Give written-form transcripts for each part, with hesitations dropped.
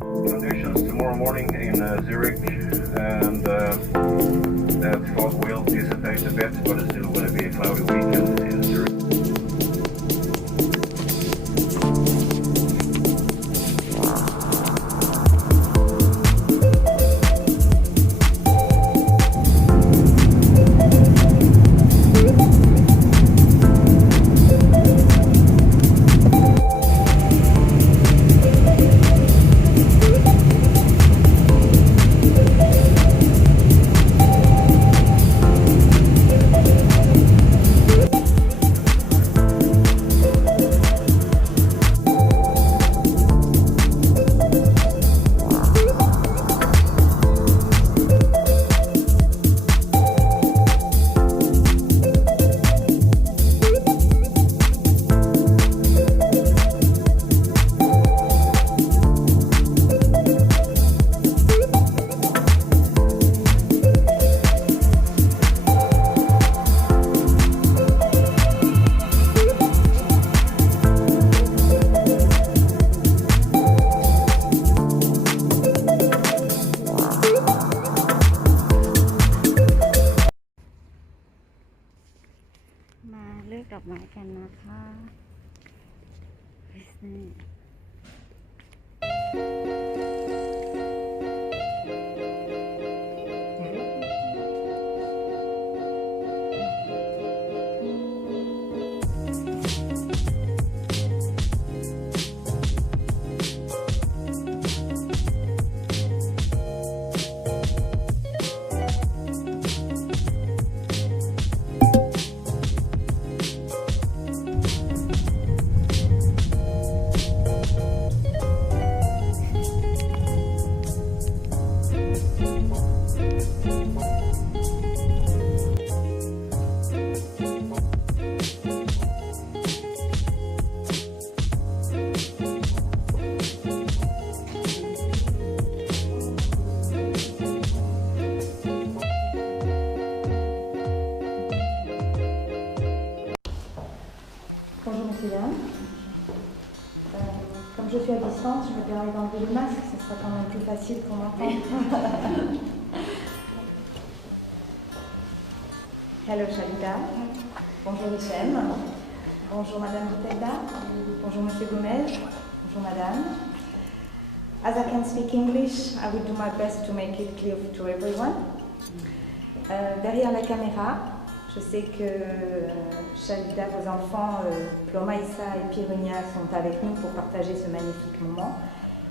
Conditions tomorrow morning in Zurich, and that fog will dissipate a bit, but it's still going to be a cloudy weekend in Zurich.มาเลือกดอกไม้กันนะคะนี่ Bonjour messieurs, dames. Comme je suis à distance, je me permets d'enlever le masque, ce sera quand même plus facile pour m'entendre. Hello Shalida. Bonjour Hichem. Bonjour Madame Botelda. Bonjour Monsieur Gomez. Bonjour Madame. As I can speak English, I will do my best to make it clear to everyone. Derrière la caméra, je sais que Shalida, vos enfants, Plomaïssa et Pirunia sont avec nous pour partager ce magnifique moment.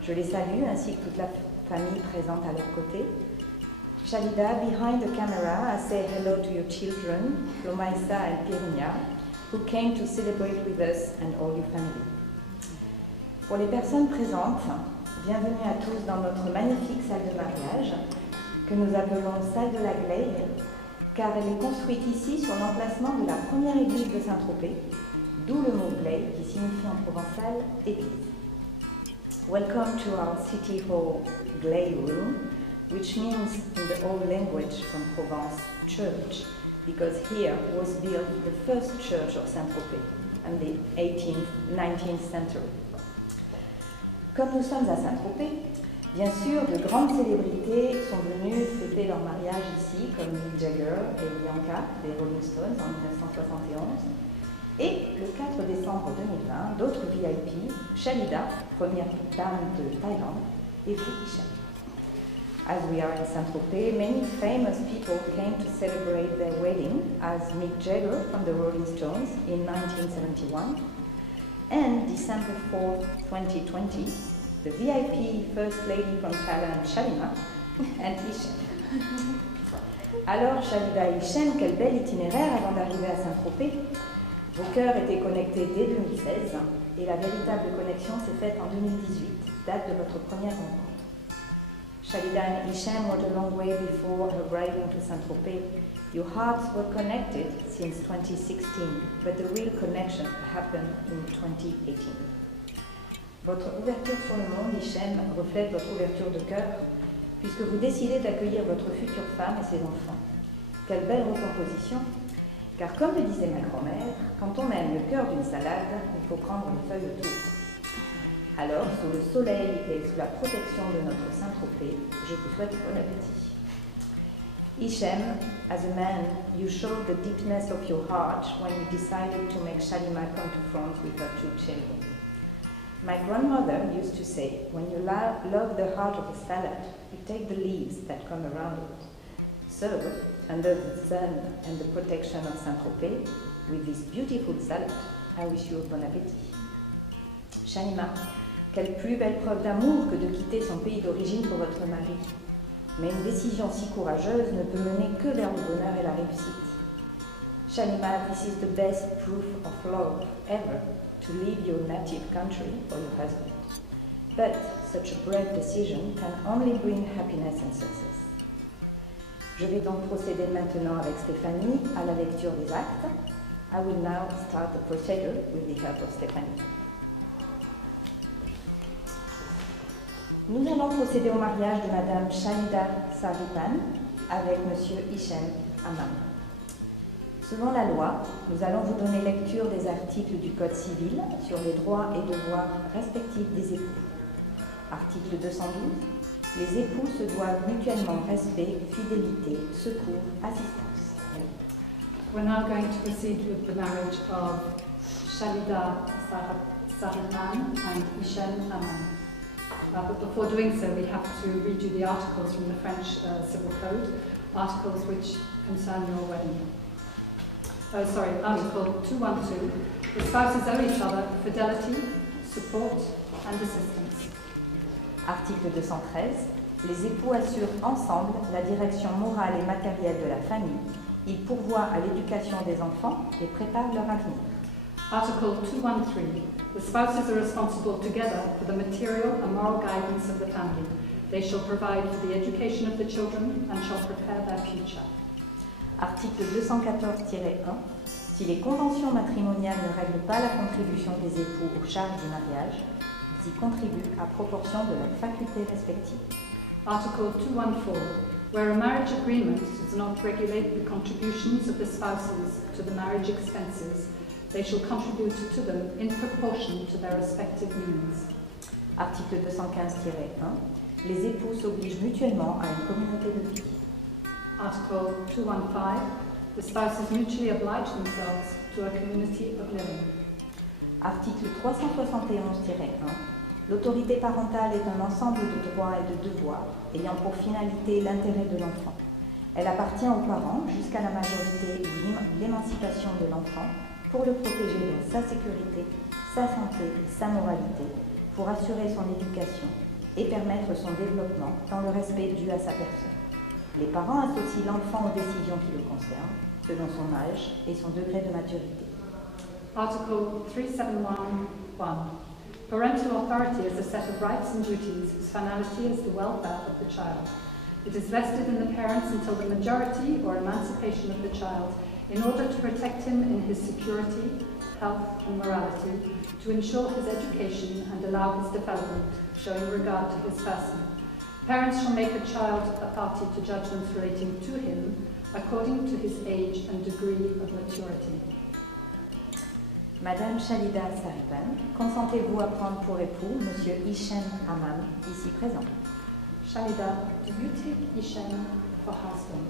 Je les salue ainsi que toute la famille présente à leur côté. Shalida, behind the camera, I say hello to your children, Plomaïssa and Pirunia, who came to celebrate with us and all your family. Pour les personnes présentes, bienvenue à tous dans notre magnifique salle de mariage, que nous appelons salle de la Glèye, car elle est construite ici sur l'emplacement de la première église de Saint-Tropez, d'où le mot Glèye qui signifie en provençal église. Welcome to our city hall Glèye room, which means in the old language from Provence, church, because here was built the first church of Saint-Tropez in the 19th century. Comme nous sommes à Saint-Tropez, bien sûr, de grandes célébrités sont venues fêter leur mariage ici, comme Mick Jagger et Bianca des Rolling Stones en 1971. Et le 4 décembre 2020, d'autres VIP, Shalida, première dame de Thaïlande, et Hichem. As we are in Saint-Tropez, many famous people came to celebrate their wedding, as Mick Jagger from the Rolling Stones in 1971, and December 4, 2020, the VIP First Lady from Thailand, Shalima, and Hichem. Alors, Shalida et Hichem, quel bel itinéraire avant d'arriver à Saint-Tropez. Vos cœurs étaient connectés dès 2016 et la véritable connexion s'est faite en 2018, date de votre première rencontre. Shalida and Hichem were a long way before arriving to Saint-Tropez. Your hearts were connected since 2016, but the real connection happened in 2018. Votre ouverture sur le monde, Hichem, reflète votre ouverture de cœur, puisque vous décidez d'accueillir votre future femme et ses enfants. Quelle belle recomposition! Car comme le disait ma grand-mère, quand on aime le cœur d'une salade, il faut prendre une feuille autour. Alors, sous le soleil et sous la protection de notre Saint-Tropez, je vous souhaite bon appétit. Hichem, as a man, you showed the deepness of your heart when you decided to make Shalima come to France with her 2 children. My grandmother used to say, when you love the heart of a salad, you take the leaves that come around it. So, under the sun and the protection of Saint-Tropez, with this beautiful salad, I wish you a bon appétit. Shalima, quelle plus belle preuve d'amour que de quitter son pays d'origine pour votre mari. Mais une décision si courageuse ne peut mener que vers le bonheur et la réussite. Shalima, this is the best proof of love ever, to leave your native country for your husband. But such a brave decision can only bring happiness and success. Je vais donc procéder maintenant avec Stéphanie à la lecture des actes. I will now start the procedure with the help of Stéphanie. Nous allons procéder au mariage de Madame Shalida Saripan avec Monsieur Hichem Hamam. Selon la loi, nous allons vous donner lecture des articles du Code civil sur les droits et devoirs respectifs des époux. Article 212. Les époux se doivent mutuellement respect, fidélité, secours, assistance. We're now going to proceed with the marriage of Shalida Saripan and Hichem Hamam. But before doing so, we have to read you the articles from the French Civil Code, articles which concern your wedding. Article 212. The spouses owe each other fidelity, support and assistance. Article 213. Les époux assurent ensemble la direction morale et matérielle de la famille. Ils pourvoient à l'éducation des enfants et préparent leur avenir. Article 213. The spouses are responsible together for the material and moral guidance of the family. They shall provide for the education of the children and shall prepare their future. Article 214-1. Si les conventions matrimoniales ne règlent pas la contribution des époux aux charges du mariage, ils y contribuent à proportion de leurs facultés respectives. Article 214. Where a marriage agreement does not regulate the contributions of the spouses to the marriage expenses, they shall contribute to them in proportion to their respective means. Article 215-1. Les époux s'obligent mutuellement à une communauté de vie. Article 215. The spouses mutually oblige themselves to a community of living. Article 371-1. L'autorité parentale est un ensemble de droits et de devoirs ayant pour finalité l'intérêt de l'enfant. Elle appartient aux parents jusqu'à la majorité ou l'émancipation de l'enfant pour le protéger dans sa sécurité, sa santé et sa moralité, pour assurer son éducation et permettre son développement dans le respect dû à sa personne. Les parents associent l'enfant aux décisions qui le concernent, selon son âge et son degré de maturité. Article 371(1). Parental authority is a set of rights and duties whose finality is the welfare of the child. It is vested in the parents until the majority or emancipation of the child, in order to protect him in his security, health and morality, to ensure his education and allow his development, showing regard to his person. Parents shall make a child a party to judgments relating to him, according to his age and degree of maturity. Madame Shalida Saripan, consentez-vous à prendre pour époux Monsieur Hichem Hamam, ici présent? Shalida, do you take Hichem for husband?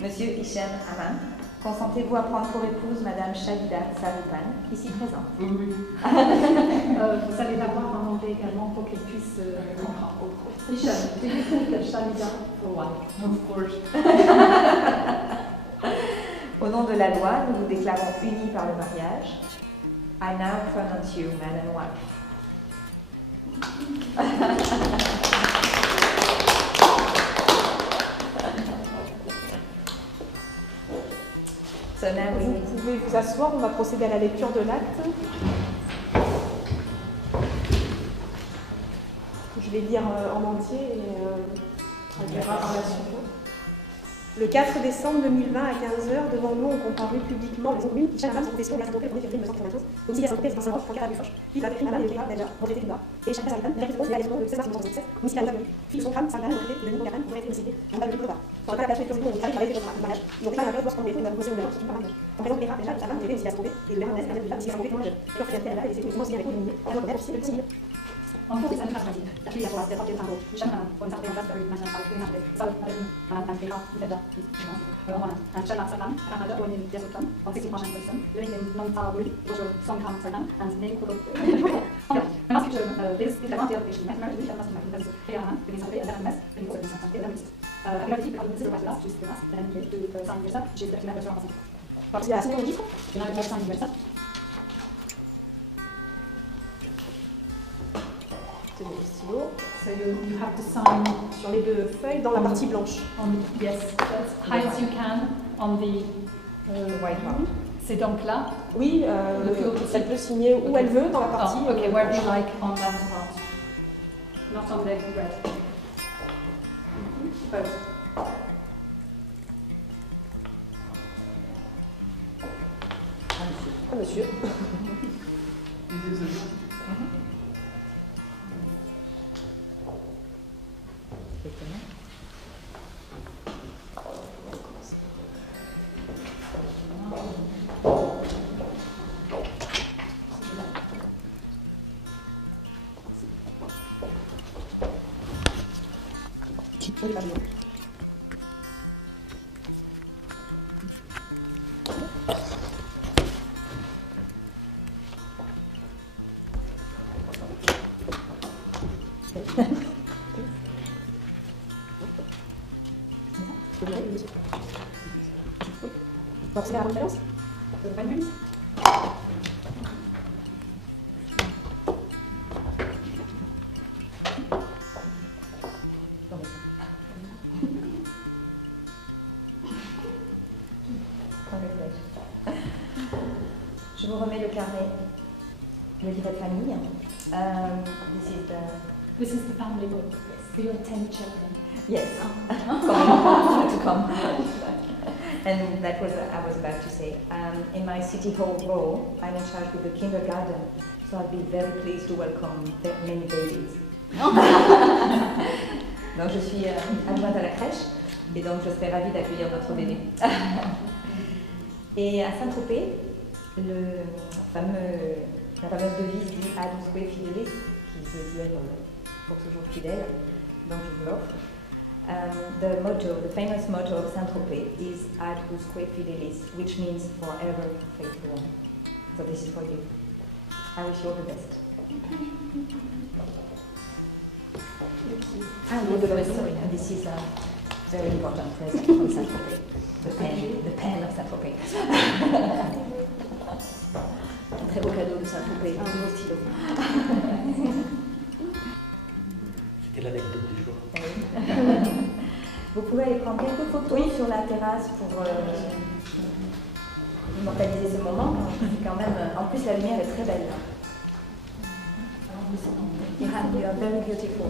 Monsieur Hichem Hamam, consentez-vous à prendre pour épouse Madame Shalida Saripan, ici présente? Oui. Vous allez l'avoir en anglais également pour qu'elle puisse comprendre. Hichem, do you take Shalida for wife? Of course. Au nom de la loi, nous vous déclarons unis par le mariage. I now pronounce you man and wife. Vous pouvez vous asseoir, on va procéder à la lecture de l'acte. Je vais lire en entier et traduira par la suite. Le 4 décembre 2020 à 15h, devant nous ont comparu publiquement les communes qui chaque année sont professionnels de la santé pour février 1992, aussi à santé dans un offre en cas de Foch, puis la décrit Madame Léa Belger, retraité de bas, et chaque Saliban, directrice de l'élection de 16 mars 1977, municipal de la commune, fille de son crâne, Saliban, retraité de Nico Garan, retraité de Cité, en bas de Nicolas. Sur la perspective on travaille sur le mariage. Donc là, on va se il va poser une qui mariage. On présente les rares déjà, sa femme, il s'y a trouvé, et le mariage, elle a s'y a trouvé, moi, je leur fais là, et c'est tout, moi aussi avec lui, alors on a aussi le signe. En cours, c'est administratif. La fille a pour la propre tempo. Jamais pour une certaine place, une machine à faire, une affaire. Ça, un créa, une fête, un chef à sa femme, un manager, une pièce au tom, en 6 prochaines personnes. Le lien non parable, bonjour, son grand salam, un nez pour l'autre. Parce que this is the content of the marriage, which I must imagine that is clear, the assembly, and then mess, and also the assembly, and then la petite, comme c'est le reste là, juste là, la ligne de 5 universal, j'ai fait la version en français. Parce qu'il y a assez de registres. Il y en a une version universelle. So you have to sign Sur les deux feuilles, dans la partie blanche. yes, as high as you can on the White one. c'est donc là. Oui, elle peut signer où elle veut dans la partie. Oh, okay, where you like on that part. Not on the red. Both. Ah, monsieur. C'est la référence. Je vous remets le carnet, le livret de famille. This is the family book for your 10 children. Yes, to come. And that was I was about to say. In my city hall role, I'm in charge with the kindergarten, so I'll be very pleased to welcome many babies. Donc je suis adjointe à la crèche, et donc je serai ravie d'accueillir notre bébé. Et à Saint-Tropez, la fameuse devise dit Adusque Fidelis, qui veut dire pour toujours fidèle, donc je vous l'offre. The famous motto of Saint-Tropez is Ad usque fidelis, which means forever faithful. So this is for you. I wish you all the best. And this is a very important present from Saint-Tropez. The pen of Saint-Tropez. Un très beau cadeau de Saint-Tropez, un beau stylo. C'était l'anecdote du jour. Vous pouvez aller prendre quelques photos sur la terrasse pour immortaliser ce moment. Quand même, en plus, la lumière est très belle. You are very beautiful.